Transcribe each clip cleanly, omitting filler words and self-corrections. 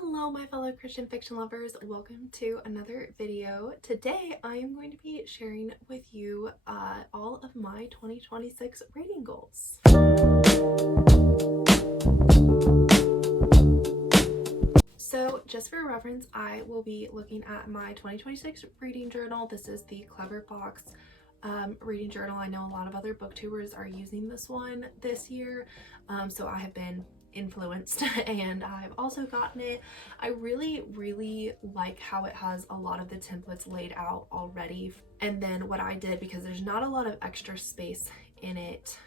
Hello my fellow Christian fiction lovers, welcome to another video. Today I am going to be sharing with you all of my 2026 reading goals. So just for reference, I will be looking at my 2026 reading journal. This is the Clever Fox reading journal. I know a lot of other booktubers are using this one this year, so I have been influenced and I've also gotten it. I really like how it has a lot of the templates laid out already. And then what I did, because there's not a lot of extra space in it,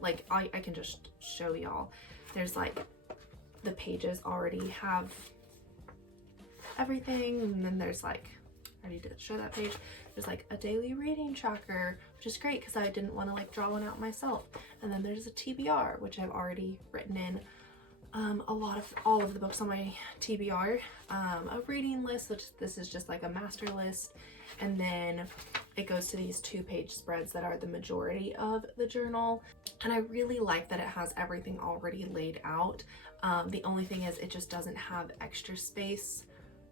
like I can just show y'all, there's like the pages already have everything, and then there's like, I need to show that page, there's like a daily reading tracker, which is great because I didn't want to like draw one out myself. And then there's a TBR, which I've already written in all of the books on my TBR, a reading list, which this is just like a master list, and then it goes to these 2-page spreads that are the majority of the journal. And I really like that it has everything already laid out. The only thing is it just doesn't have extra space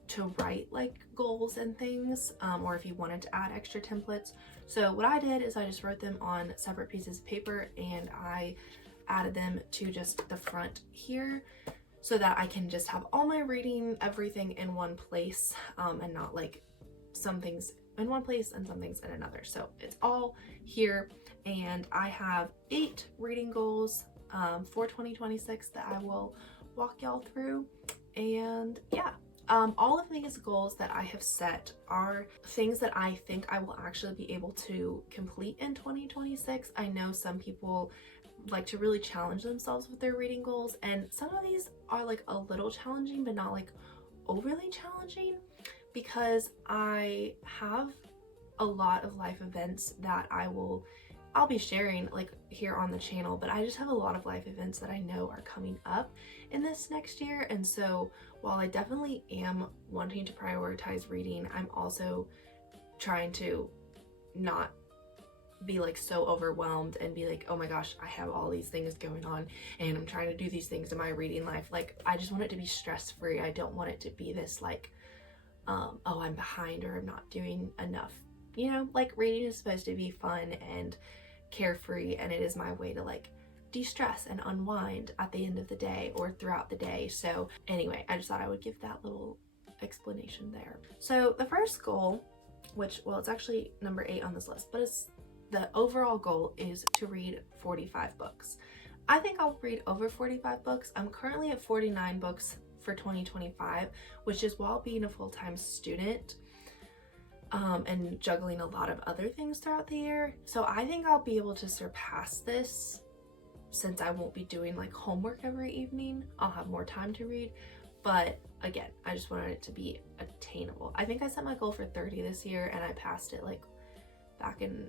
to write like goals and things, or if you wanted to add extra templates. So what I did is I just wrote them on separate pieces of paper and I added them to just the front here so that I can just have all my reading, everything in one place, and not like some things in one place and some things in another. So it's all here, and I have 8 reading goals for 2026 that I will walk y'all through. And yeah, all of these goals that I have set are things that I think I will actually be able to complete in 2026. I know some people like to really challenge themselves with their reading goals, and some of these are like a little challenging but not like overly challenging, because I have a lot of life events that I'll be sharing like here on the channel, but I just have a lot of life events that I know are coming up in this next year. And so while I definitely am wanting to prioritize reading, I'm also trying to not be like so overwhelmed and be like, oh my gosh, I have all these things going on and I'm trying to do these things in my reading life. Like, I just want it to be stress-free. I don't want it to be this like, oh, I'm behind or I'm not doing enough. You know, like reading is supposed to be fun and carefree, and it is my way to like de-stress and unwind at the end of the day or throughout the day. So anyway, I just thought I would give that little explanation there. So the first goal, which, well, it's actually number 8 on this list, but the overall goal is to read 45 books. I think I'll read over 45 books. I'm currently at 49 books for 2025, which is while being a full-time student and juggling a lot of other things throughout the year. So I think I'll be able to surpass this since I won't be doing like homework every evening. I'll have more time to read, but again, I just wanted it to be attainable. I think I set my goal for 30 this year and I passed it like back in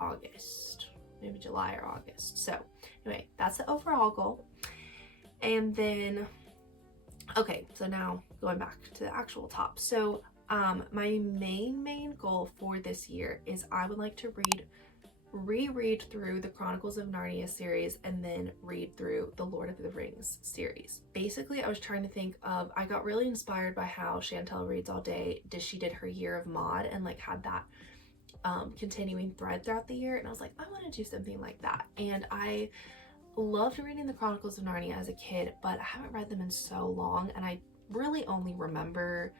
August, maybe July or August. So anyway, that's the overall goal. And then, okay, so now going back to the actual top. So my main goal for this year is I would like to reread through the Chronicles of Narnia series and then read through the Lord of the Rings series. Basically, I was trying to think of, I got really inspired by how Chantel Reads All Day she did her year of Maud and like had that continuing thread throughout the year, and I was like, I want to do something like that. And I loved reading the Chronicles of Narnia as a kid, but I haven't read them in so long, and I really only remember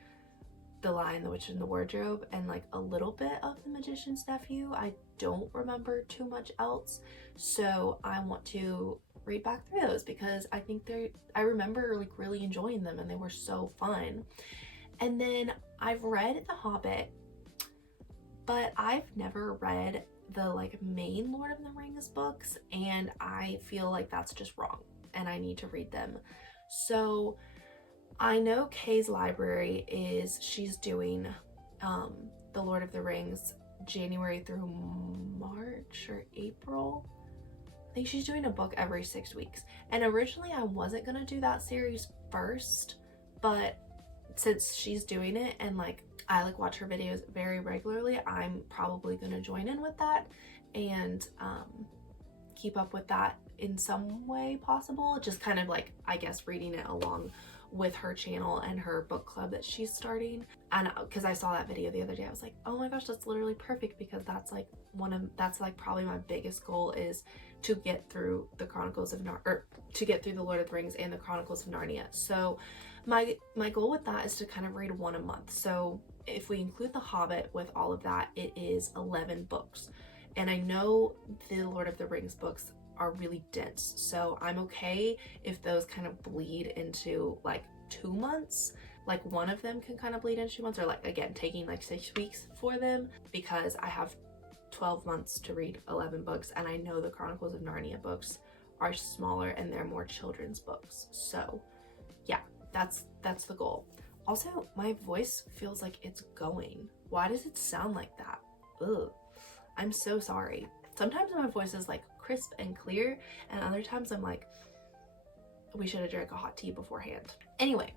The Lion, the Witch, and the Wardrobe and like a little bit of The Magician's Nephew. I don't remember too much else, so I want to read back through those because I think I remember like really enjoying them and they were so fun. And then I've read The Hobbit, but I've never read the like main Lord of the Rings books, and I feel like that's just wrong and I need to read them. So I know Kay's library she's doing the Lord of the Rings January through March or April. I think she's doing a book every 6 weeks, and originally I wasn't gonna do that series first, but since she's doing it and like I like watch her videos very regularly, I'm probably gonna join in with that and keep up with that in some way possible, just kind of like, I guess, reading it along with her channel and her book club that she's starting. And because I saw that video the other day, I was like, oh my gosh, that's literally perfect, because that's like probably my biggest goal, is to get through the Chronicles of to get through the Lord of the Rings and the Chronicles of Narnia. So my goal with that is to kind of read one a month. So if we include The Hobbit with all of that, it is 11 books. And I know the Lord of the Rings books are really dense, so I'm okay if those kind of bleed into like 2 months. Like one of them can kind of bleed into 2 months, or like again taking like 6 weeks for them, because I have 12 months to read 11 books, and I know the Chronicles of Narnia books are smaller and they're more children's books. So yeah, that's the goal. Also, my voice feels like it's going. Why does it sound like that? Ugh. I'm so sorry. Sometimes my voice is like crisp and clear, and other times I'm like, we should have drank a hot tea beforehand. Anyway,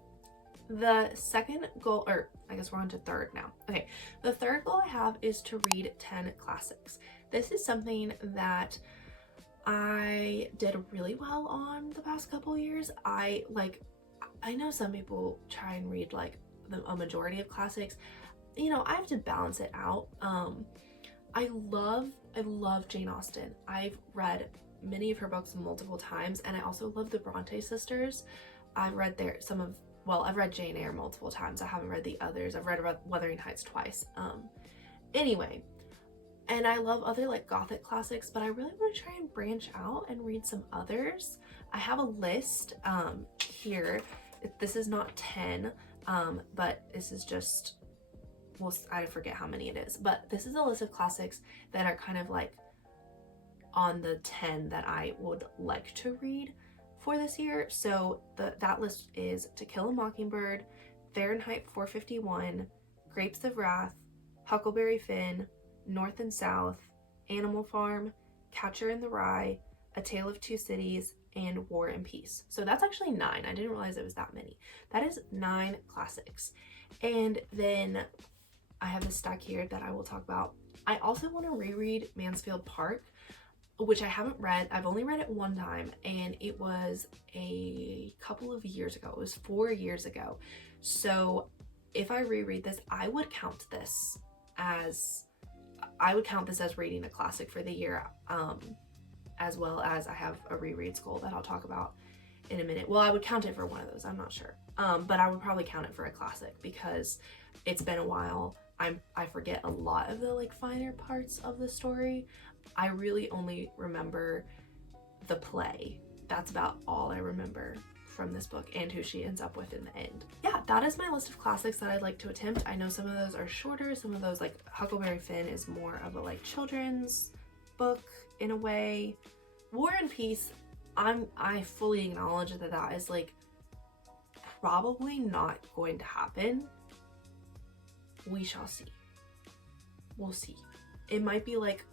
the second goal, or I guess we're on to third now. Okay, the third goal I have is to read 10 classics. This is something that I did really well on the past couple years. I know some people try and read like a majority of classics. You know, I have to balance it out. I love Jane Austen. I've read many of her books multiple times, and I also love the Bronte sisters. I've read I've read Jane Eyre multiple times. I haven't read the others. I've read Wuthering Heights twice. Anyway, and I love other like Gothic classics, but I really want to try and branch out and read some others. I have a list here. This is not 10, but this is just, well, I forget how many it is, but this is a list of classics that are kind of like on the 10 that I would like to read for this year. So that list is To Kill a Mockingbird, Fahrenheit 451, Grapes of Wrath, Huckleberry Finn, North and South, Animal Farm, Catcher in the Rye, A Tale of Two Cities, and War and Peace. So that's actually 9. I didn't realize it was that many. That is 9 classics. And then I have this stack here that I will talk about. I also want to reread Mansfield Park, which I haven't read. I've only read it one time, and it was a couple of years ago. It was 4 years ago. So if I reread this, I would count this as reading a classic for the year, as well as I have a reread goal that I'll talk about in a minute. Well, I would count it for one of those, I'm not sure. But I would probably count it for a classic, because it's been a while. I forget a lot of the like finer parts of the story. I really only remember the play. That's about all I remember from this book, and who she ends up with in the end. Yeah, that is my list of classics that I'd like to attempt. I know some of those are shorter, some of those, like Huckleberry Finn, is more of a like children's book in a way. War and Peace, I fully acknowledge that is like probably not going to happen. We shall see. We'll see. It might be like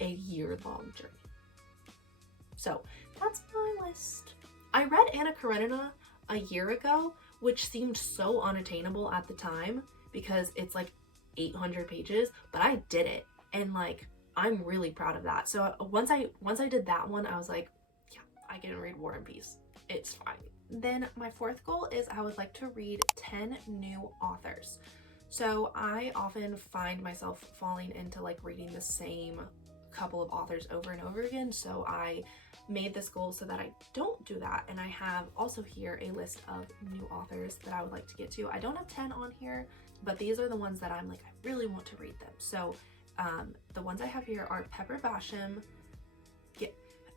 a year-long journey. So that's my list. I read Anna Karenina a year ago, which seemed so unattainable at the time because it's like 800 pages, but I did it, and like I'm really proud of that. So once I did that one, I was like, yeah, I can read War and Peace. It's fine. Then my fourth goal is I would like to read 10 new authors. So I often find myself falling into like reading the same couple of authors over and over again. So I made this goal so that I don't do that. And I have also here a list of new authors that I would like to get to. I don't have 10 on here, but these are the ones that I'm like, I really want to read them. So the ones I have here are Pepper Basham.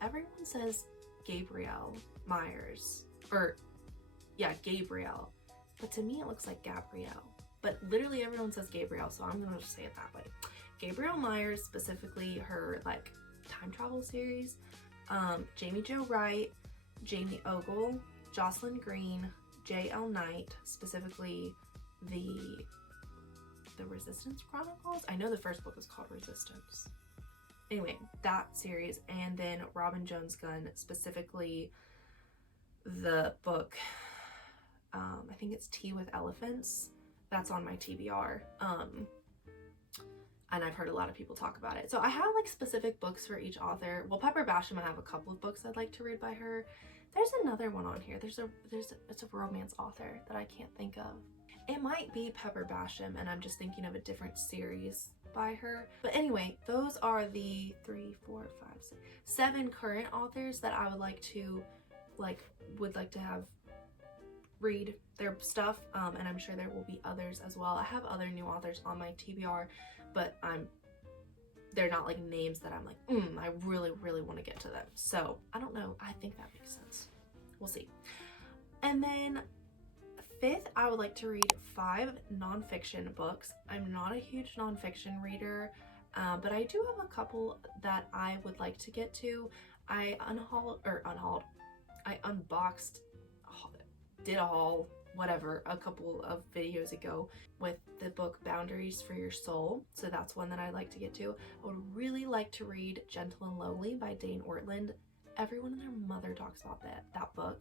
Everyone says Gabrielle Myers, or yeah, Gabrielle, but to me it looks like Gabrielle, but literally everyone says Gabrielle, so I'm gonna just say it that way. Gabrielle Myers, specifically her like time travel series, Jamie Jo Wright, Jamie Ogle, Jocelyn Green, J.L. Knight, specifically the Resistance Chronicles. I know the first book was called Resistance. Anyway, that series, and then Robin Jones Gunn, specifically the book, I think it's Tea with Elephants. That's on my TBR. And I've heard a lot of people talk about it. So I have like specific books for each author. Well, Pepper Basham, I have a couple of books I'd like to read by her. There's another one on here. It's a romance author that I can't think of. It might be Pepper Basham, and I'm just thinking of a different series by her. But anyway, those are the 3, 4, 5, 6, 7 current authors that I would like to have read their stuff, and I'm sure there will be others as well. I have other new authors on my TBR, but they're not like names that I'm like, I really want to get to them. So I don't know. I think that makes sense. We'll see. And then 5th, I would like to read 5 nonfiction books. I'm not a huge nonfiction reader, but I do have a couple that I would like to get to. I unboxed, did a haul, whatever, a couple of videos ago with the book Boundaries for Your Soul. So that's one that I'd like to get to. I would really like to read Gentle and Lowly by Dane Ortland. Everyone and their mother talks about that book,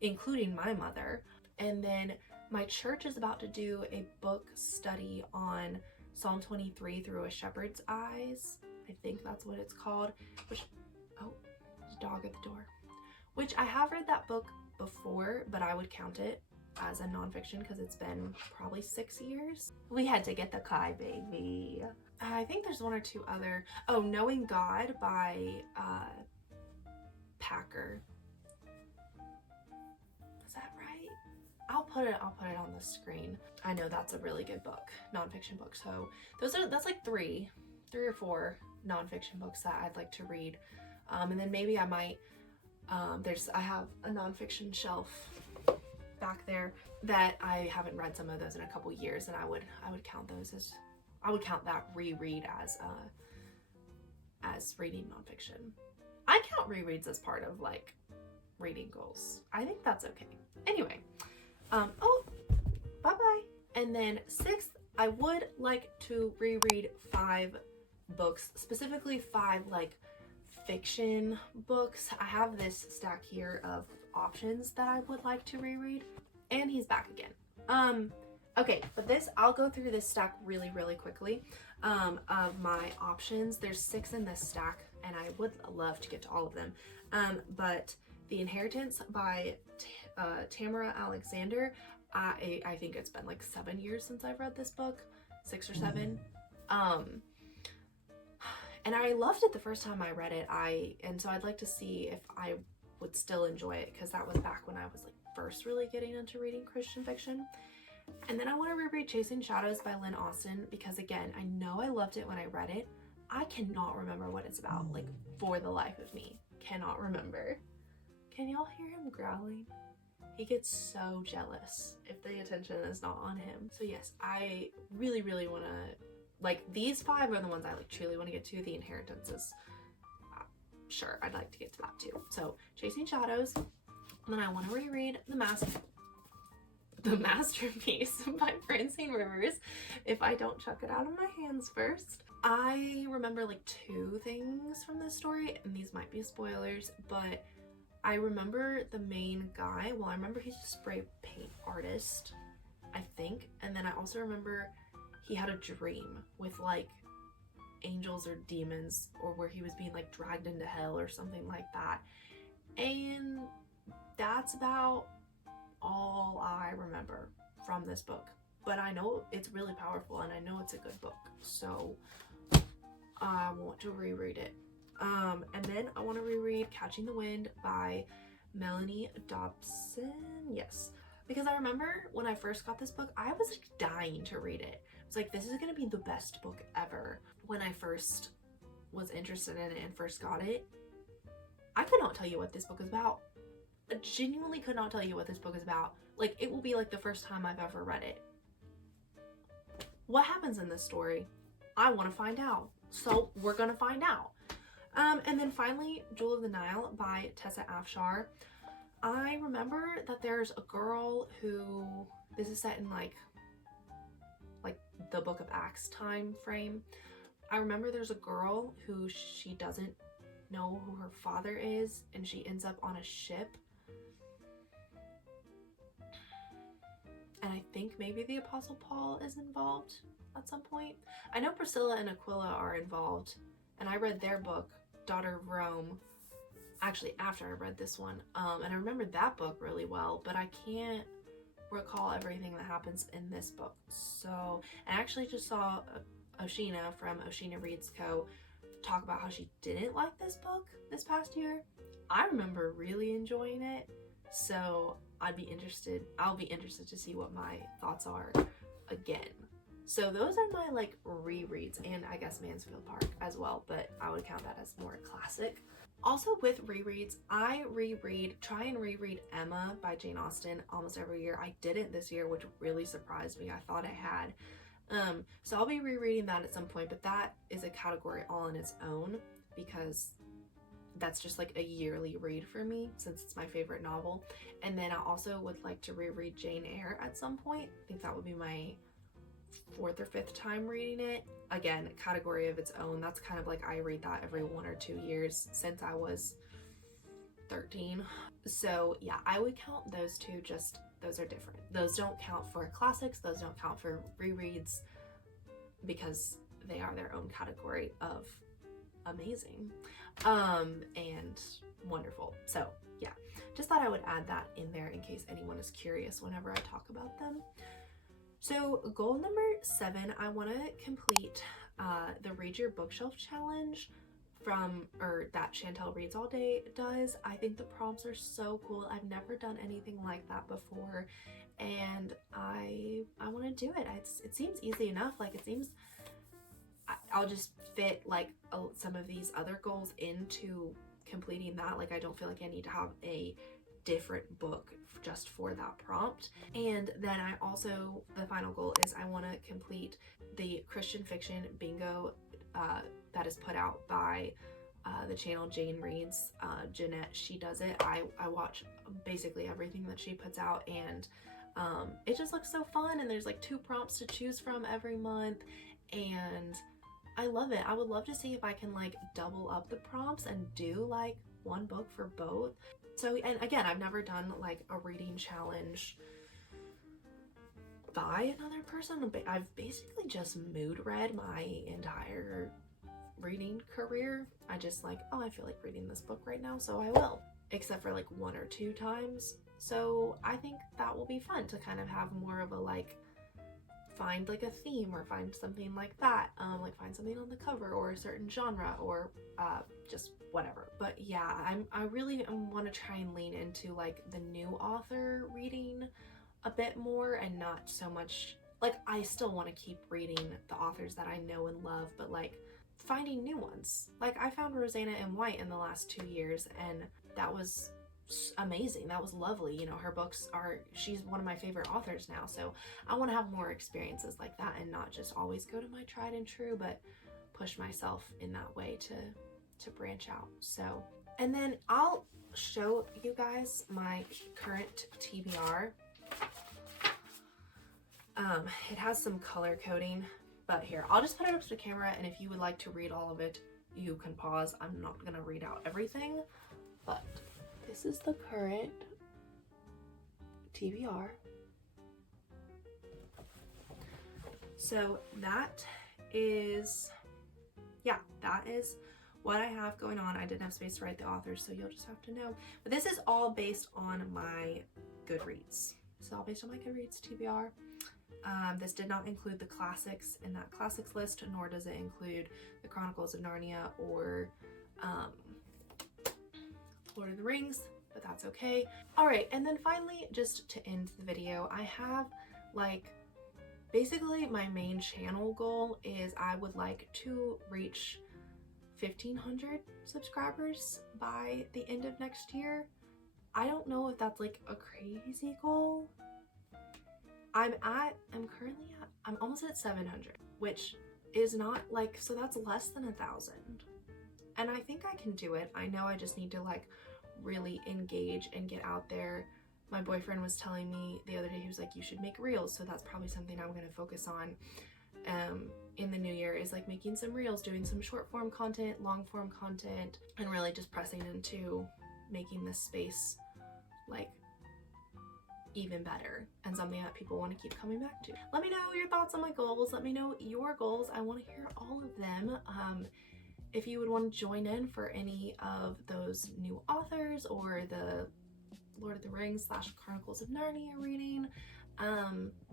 including my mother. And then my church is about to do a book study on Psalm 23 through a shepherd's eyes. I think that's what it's called. There's a dog at the door. Which I have read that book before, but I would count it as a nonfiction because it's been probably 6 years. We had to get the Kai baby. I think there's 1 or 2 other. Oh, Knowing God by Packer. Is that right? I'll put it on the screen. I know that's a really good book, nonfiction book. So that's like 3 or 4 nonfiction books that I'd like to read. And then maybe I might, I have a nonfiction shelf back there that I haven't read some of those in a couple years, and I would count those as, I would count that reread as reading nonfiction. I count rereads as part of like reading goals. I think that's okay. Anyway, bye-bye. And then 6th, I would like to reread 5 books, specifically 5 like fiction books. I have this stack here of options that I would like to reread, and he's back again. Okay, but I'll go through this stack really quickly of my options. There's 6 in this stack, and I would love to get to all of them. But The Inheritance by Tamara Alexander. I think it's been like 7 years since I've read this book, 6 or 7. And I loved it the first time I read it. And so I'd like to see if I would still enjoy it, because that was back when I was like first really getting into reading Christian fiction. And then I want to reread Chasing Shadows by Lynn Austen, because again, I know I loved it when I read it. I cannot remember what it's about, like for the life of me. Cannot remember. Can y'all hear him growling? He gets so jealous if the attention is not on him. So yes, I really want to, like, these 5 are the ones I like truly want to get to. The Inheritance is, sure, I'd like to get to that too. So Chasing Shadows, and then I want to reread The Masterpiece by Francine Rivers, if I don't chuck it out of my hands first. I remember like 2 things from this story, and these might be spoilers, but I remember the main guy. Well, I remember he's a spray paint artist, I think. And then I also remember he had a dream with like angels or demons, or where he was being like dragged into hell or something like that. And that's about all I remember from this book. But I know it's really powerful, and I know it's a good book. So I want to reread it. And then I want to reread Catching the Wind by Melanie Dobson. Yes. Because I remember when I first got this book, I was like dying to read it. I was like, this is going to be the best book ever. When I first was interested in it and first got it, I could not tell you what this book is about. I genuinely could not tell you what this book is about. Like, it will be like the first time I've ever read it. What happens in this story? I want to find out. So we're going to find out. And then finally, Jewel of the Nile by Tessa Afshar. I remember that there's a girl who, this is set in like the Book of Acts time frame. I remember there's a girl who she doesn't know who her father is, and she ends up on a ship. And I think maybe the Apostle Paul is involved at some point. I know Priscilla and Aquila are involved, and I read their book, Daughter of Rome, actually after I read this one. And I remembered that book really well, but I can't recall everything that happens in this book. So, and I actually just saw Oshina from Oshina Reads Co. talk about how she didn't like this book this past year. I remember really enjoying it, so I'll be interested to see what my thoughts are again. So those are my like rereads, and I guess Mansfield Park as well, but I would count that as more classic. Also with rereads, I try and reread Emma by Jane Austen almost every year. I didn't this year, which really surprised me. I thought I had. So I'll be rereading that at some point, but that is a category all on its own because that's just like a yearly read for me since it's my favorite novel. And then I also would like to reread Jane Eyre at some point. I think that would be my 4th or 5th time reading it. Again, a category of its own. That's kind of like I read that every 1 or 2 years since I was 13. So yeah, I would count those two, just those are different. Those don't count for classics, those don't count for rereads because they are their own category of amazing and wonderful. So yeah, just thought I would add that in there in case anyone is curious whenever I talk about them. So goal number 7, I want to complete the Read Your Bookshelf challenge that Chantel Reads All Day does. I think the prompts are so cool. I've never done anything like that before, and I want to do it. It seems easy enough. Like it seems I'll just fit like some of these other goals into completing that. Like I don't feel like I need to have a different book just for that prompt. And then I also, the final goal is I want to complete the Christian fiction bingo that is put out by the channel Jane Reads. Jeanette, she does it. I watch basically everything that she puts out, and it just looks so fun, and there's like 2 prompts to choose from every month, and I love it. I would love to see if I can like double up the prompts and do like 1 book for both. So, and again, I've never done like a reading challenge by another person. I've basically just mood read my entire reading career. I just like, oh, I feel like reading this book right now, so I will, except for like 1 or 2 times. So I think that will be fun to kind of have more of a like find like a theme or find something like that, like find something on the cover or a certain genre or just whatever. But yeah, I really want to try and lean into like the new author reading a bit more, and not so much like, I still want to keep reading the authors that I know and love, but like finding new ones. Like I found Rosanna M. White in the last 2 years, and that was amazing. That was lovely. You know, her books she's one of my favorite authors now, so I want to have more experiences like that and not just always go to my tried and true, but push myself in that way to branch out. So, and then I'll show you guys my current TBR. It has some color coding, but here, I'll just put it up to the camera, and if you would like to read all of it, you can pause. I'm not gonna read out everything, but this is the current TBR. So that is what I have going on. I didn't have space to write the authors, so you'll just have to know. But this is all based on my Goodreads. This is all based on my Goodreads TBR. This did not include the classics in that classics list, nor does it include the Chronicles of Narnia or Lord of the Rings, but that's okay. All right, and then finally, just to end the video, I have like, basically my main channel goal is I would like to reach 1,500 subscribers by the end of next year. I don't know if that's like a crazy goal. I'm almost at 700, which is not like, so that's less than 1,000. And I think I can do it. I know I just need to like really engage and get out there. My boyfriend was telling me the other day, he was like, you should make reels. So that's probably something I'm going to focus on in the new year, is like making some reels, doing some short form content, long form content, and really just pressing into making this space like even better and something that people want to keep coming back to. Let me know your thoughts on my goals. Let me know your goals. I want to hear all of them. if you would want to join in for any of those new authors or the Lord of the Rings / Chronicles of Narnia reading.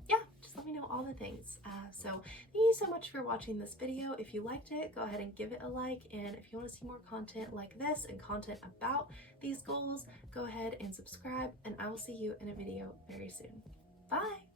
Yeah, just let me know all the things. So thank you so much for watching this video. If you liked it, go ahead and give it a like, and if you want to see more content like this and content about these goals, go ahead and subscribe, and I will see you in a video very soon. Bye!